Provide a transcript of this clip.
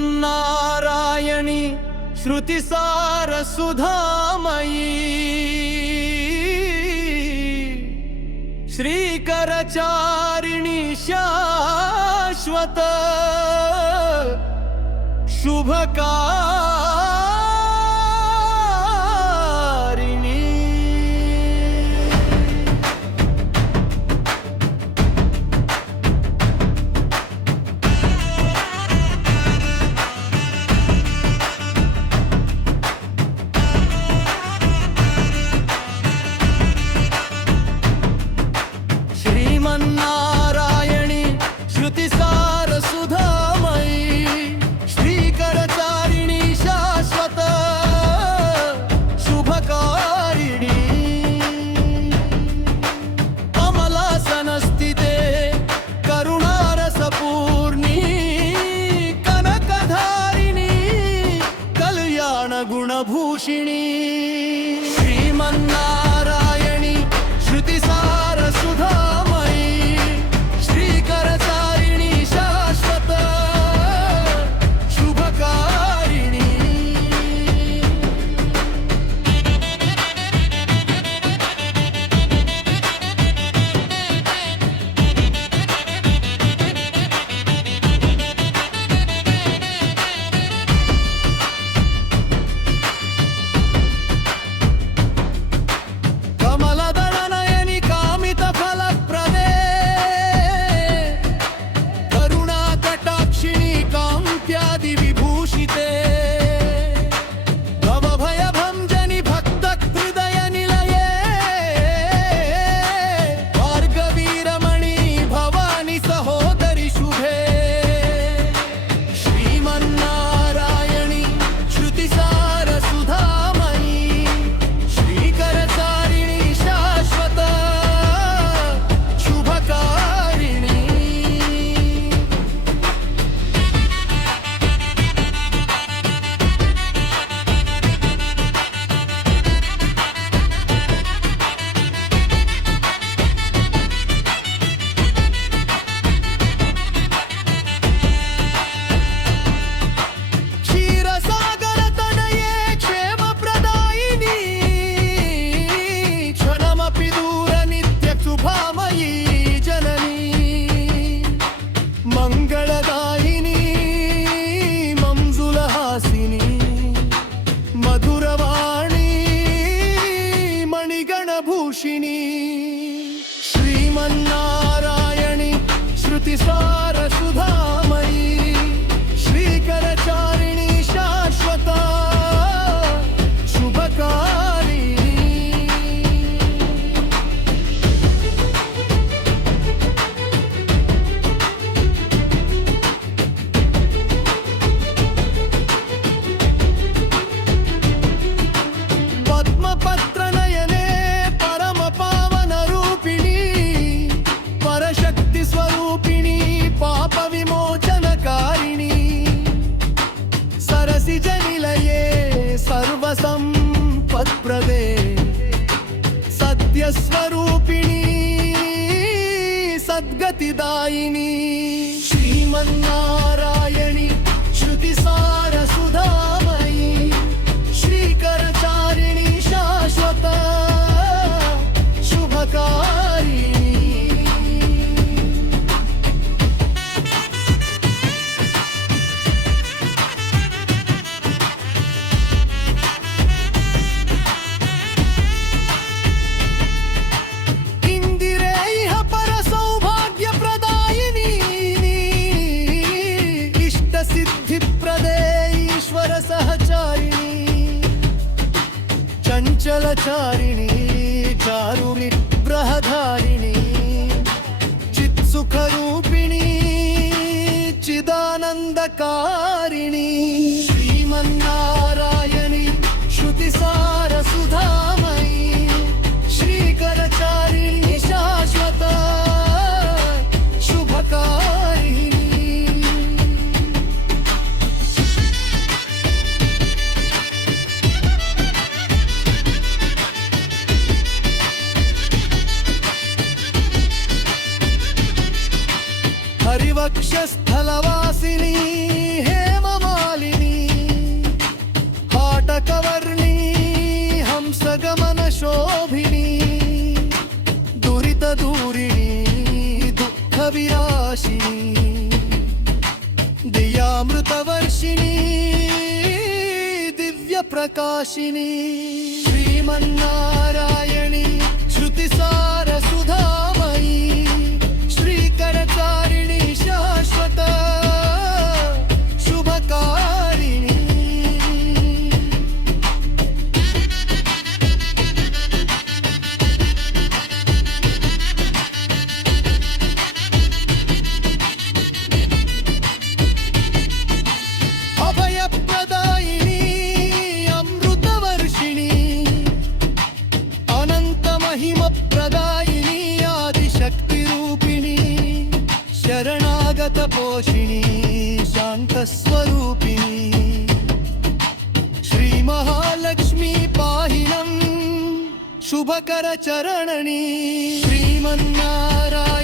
श्रीमन्नारायणि श्रुतिसारसुधामयी श्रीकरचारिणि शाश्वत शुभकारिणी श्रीमन्नारायणि श्रुतिसारसुधामयी श्रीकरचारिणि शाश्वत शुभकारिणी कमलासनस्थिते करुणारसपूर्णी कनकधारिणी कल्याणगुणभूषिणी श्रीमन्नारायणि श्रुतिसारसुधामयी श्रीकरचारिणि शाश्वत शुभकारिणी कमलदलनयनि कामितफलप्रदे करुणाकटाक्षिणि कान्त्यादिविभूषिते भवभयभञ्जनि भक्तहृदयनिलये भार्गवीरमणि भवानि सहोदरि शुभे श्रीमन्नारायणि श्रुतिसारसुधामयी श्रीकरचारिणि शाश्वत शुभकारिणी क्षीरसागरतनये क्षेमप्रदायिनी क्षणमपि दूरनित्यशुभामयी जननी मङ्गलदायिनी मंजुलहासिनी मधुरवाणी मणिगणभूषिणी श्रीमन्नारायणि श्रुतिसारसुधामयी श्रीकरचारिणि शाश्वत शुभकारिणी पद्मपत्रनयने परमपावनरूपिणी परशक्तिस्वरूपिणी पापविमोचनकारिणी सरसिजनिलये सर्वसम्पत्प्रदे सत्यस्वरूपिणी सद्गतिदायिनी श्रीमन्नारायणि श्रुतिसारसुधामयी श्रीकरचारिणि शाश्वत शुभकारिणी इंदिरेह परसौभाग्यप्रदायिनी इष्टसिद्धिप्रदे ईश्वरसहचारिणी चञ्चलचारिणी चारुनिग्रहधारिणी चित्सुखरूपिणी चिदानन्दकारिणी श्रीमन्नारायणि श्रुतिसारसुधामयी श्रीकरचारिणि शाश्वत शुभकारिणी हरिवक्षस्थलवासिनी हेममा प्रकाशिनी श्रीमन्नारायणी श्रुतिसार सुधामयी श्रीकरकारिणी शाश्वत शुभकारिणी अभयप्रदायिनी अमृतवर्षिणी अनन्तमहिमप्रदायिनी आदिशक्तिरूपिणी शरणागतपोषिणी शान्तस्वरूपिणी श्रीमहालक्ष्मी पाहि नम् शुभकरचरणनी श्रीमन्नारायण